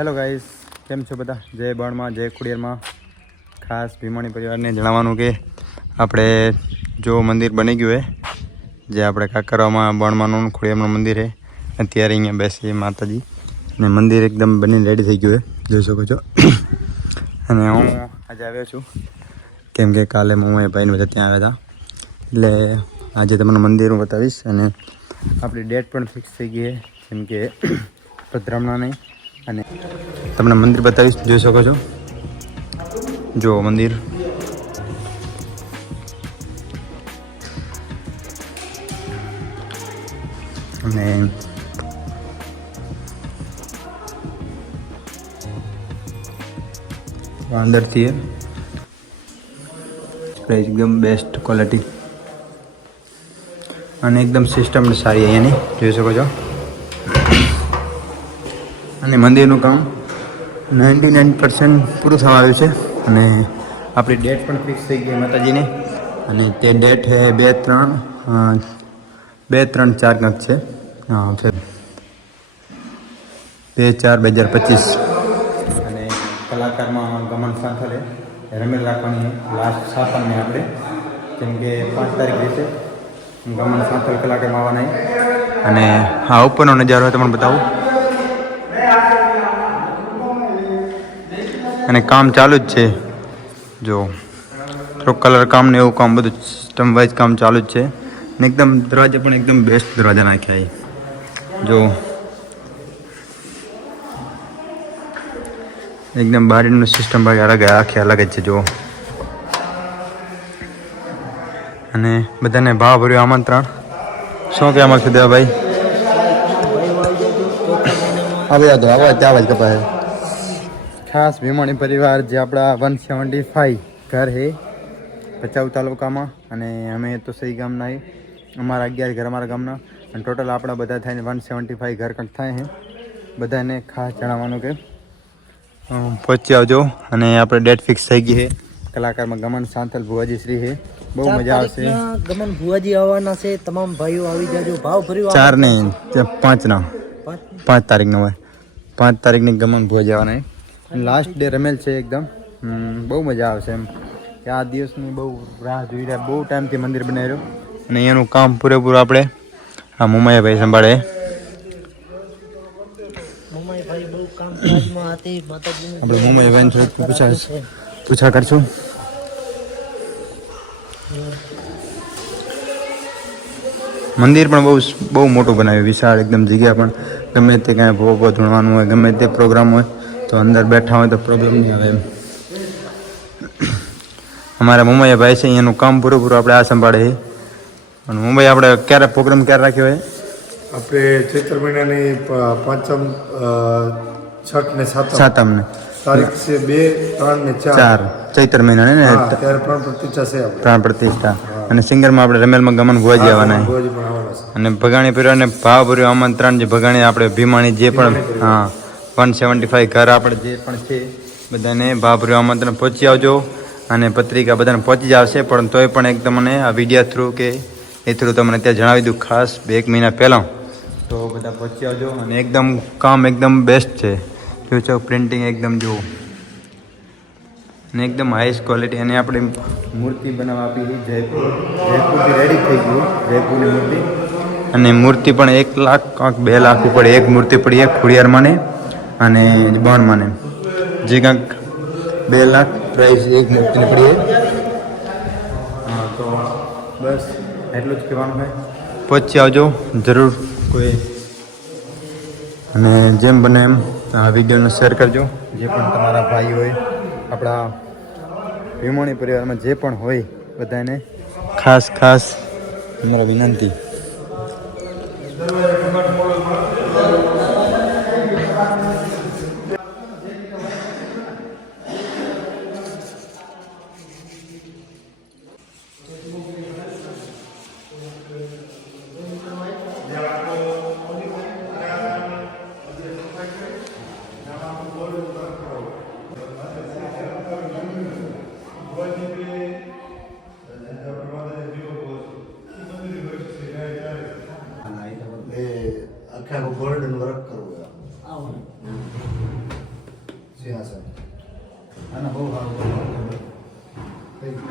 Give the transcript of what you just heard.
Hello guys, કેમ છો બધા? જય બણમાં, જય ખોડિયારમાં. ખાસ ભીમાણી પરિવારને જણાવવાનું કે આપણે જો મંદિર બની ગયું છે, જે આપણે કાકરામાં બણમાંનું ખોડિયારનું મંદિર છે. અત્યારે અહીંયા બેસીએ માતાજી અને મંદિર એકદમ બનીને રેડી થઈ ગયું છે, જોઈ શકો છો. અને હું આજે આવ્યો છું કેમ કે કાલે હું ભાઈને બધા ત્યાં આવ્યા હતા, એટલે આજે તમને મંદિર હું બતાવીશ. અને આપણી ડેટ પણ ફિક્સ થઈ ગઈ છે, જેમ કે પધરામણાની. અને તમને મંદિર બતાવીશ, જોઈ શકો છો. જો મંદિર અને અંદરથી એકદમ બેસ્ટ ક્વોલિટી અને એકદમ સિસ્ટમ સારી અહીંયાની જોઈ શકો છો. અને મંદિરનું કામ 99% પૂરું થવા આવ્યું છે. અને આપણી ડેટ પણ ફિક્સ થઈ ગઈ માતાજીની. અને તે ડેટ છે 2-3-4 કંઈક છે, 2-4-2025. અને કલાકારમાં ગમન સાંથલે રમેલ રાખવાની લાસ્ટ સાતમને આપણે, કેમ કે 5 તારીખ રહેશે ગમન સાંથલ કલાકારમાં આવવાના. અને હા, ઉપરનો નજારો તમને બતાવું. અને કામ ચાલુ જ છે, જો થોડુંક કલર કામ ને એવું કામ બધું સિસ્ટમ વાઇઝ કામ ચાલુ જ છે. ને એકદમ દરવાજા પણ એકદમ બેસ્ટ દરવાજા નાખ્યા છે, જો એકદમ બારીનું સિસ્ટમ ભાઈ અલગ આખી અલગ જ છે, જો. અને બધાને ભાવભર્યું આમંત્રણ. શું કહેવા માંગશો દેવાભાઈ? આવાજ કપાય. ખાસ ભીમાણી પરિવાર જે આપણા 175 ઘર છે ભચાઉ તાલુકામાં. અને અમે તો સહી ગામના અમારા 11 ઘર અમારા ગામના. અને ટોટલ આપણા બધા થઈને 175 ઘર કંઈક થાય છે. બધાને ખાસ જણાવવાનું કે પહોંચી આવજો. અને આપણે ડેટ ફિક્સ થઈ ગઈ છે. કલાકારમાં ગમન સાંથલ ભુવાજી શ્રી છે, બહુ મજા આવશે. ગમન ભુવાજી આવવાના છે, તમામ ભાઈઓ આવી જાજો. ભાવ ભર્યું 4 નહીં 5 તારીખનો હોય. 5 તારીખની ગમન ભુવાજી આવવાના. લાસ્ટ ડે રમેલ છે એકદમ. બહુ મજા આવશે એમ કે આ દિવસની બહુ રાહ જોઈ રહ્યા, બહુ ટાઈમથી મંદિર બનાવી રહ્યો. અને એનું કામ પૂરેપૂરું આપણે આ મુમાયાભાઈ સંભાળે. આપણે મુમાયાભાઈને પૂછા કરશું. મંદિર પણ બહુ મોટું બનાવ્યું, વિશાળ એકદમ જગ્યા. પણ ગમે તે કાંઈ ભોગો ધૂણવાનું હોય, ગમે તે પ્રોગ્રામ હોય તો અંદર બેઠા હોય તો પ્રોબ્લેમ નહીં આવે એમ. અમારા મુંબઈભાઈ છે, એનું કામ પૂરેપૂરું આપણે આ સંભાળે છે. અને મુંબઈ આપણે ક્યારે પ્રોગ્રામ ક્યારે રાખ્યો હોય? આપણે ચૈત્ર મહિનાની 5મ, 6th ને 7મ તારીખ છે 2, 3 ને 4 ચૈત્ર મહિના ને ત્યારે પ્રાણ પ્રતિષ્ઠા છે. પ્રાણ પ્રતિષ્ઠા. અને સિંગરમાં આપણે રમેલમાં ગમન ભુવાજી આવવાના. અને ભગાણી પરિવારને ભાવભર્યું આમંત્રણ. જે ભગાણી આપણે ભીમાણી જે પણ 175 ઘર આપણે જે પણ છે બધાને ભાવભર્યું આમંત્રણ. પહોંચી આવજો. અને પત્રિકા બધાને પહોંચી જ આવશે, પણ તોય પણ એક તમને આ વિડીયો થ્રુ કે એ થ્રુ તમને ત્યાં જણાવી દઉં ખાસ 1 મહિના પહેલાં. તો બધા પહોંચી આવજો. અને એકદમ કામ એકદમ બેસ્ટ છે, જો છો પ્રિન્ટિંગ એકદમ જુઓ. અને એકદમ હાઈએસ્ટ ક્વોલિટી. અને આપણે મૂર્તિ બનાવવા આપી જયપુરથી રેડી થઈ ગયું, જયપુરની મૂર્તિ. અને મૂર્તિ પણ 1 લાખ કાંક 2 લાખ ઉપર એક મૂર્તિ પડી, એક ખોડિયારમાંને અને બણમાંને, જે કાંક 2 લાખ પ્રાઇસ એક મૂર્તિને પડી. હા, તો બસ એટલું જ કહેવાનું ભાઈ. પહોંચી આવજો જરૂર કોઈ. અને જેમ બને એમ આ વિડીયોને શેર કરજો. જે પણ તમારા ભાઈ હોય, આપણા ભીમાણી પરિવારમાં જે પણ હોય બધાને ખાસ મારા વિનંતી. આખા ગોલ્ડન વર્ક કરવું. સિંહાસન આના બહુ સારું થઈ ગયું.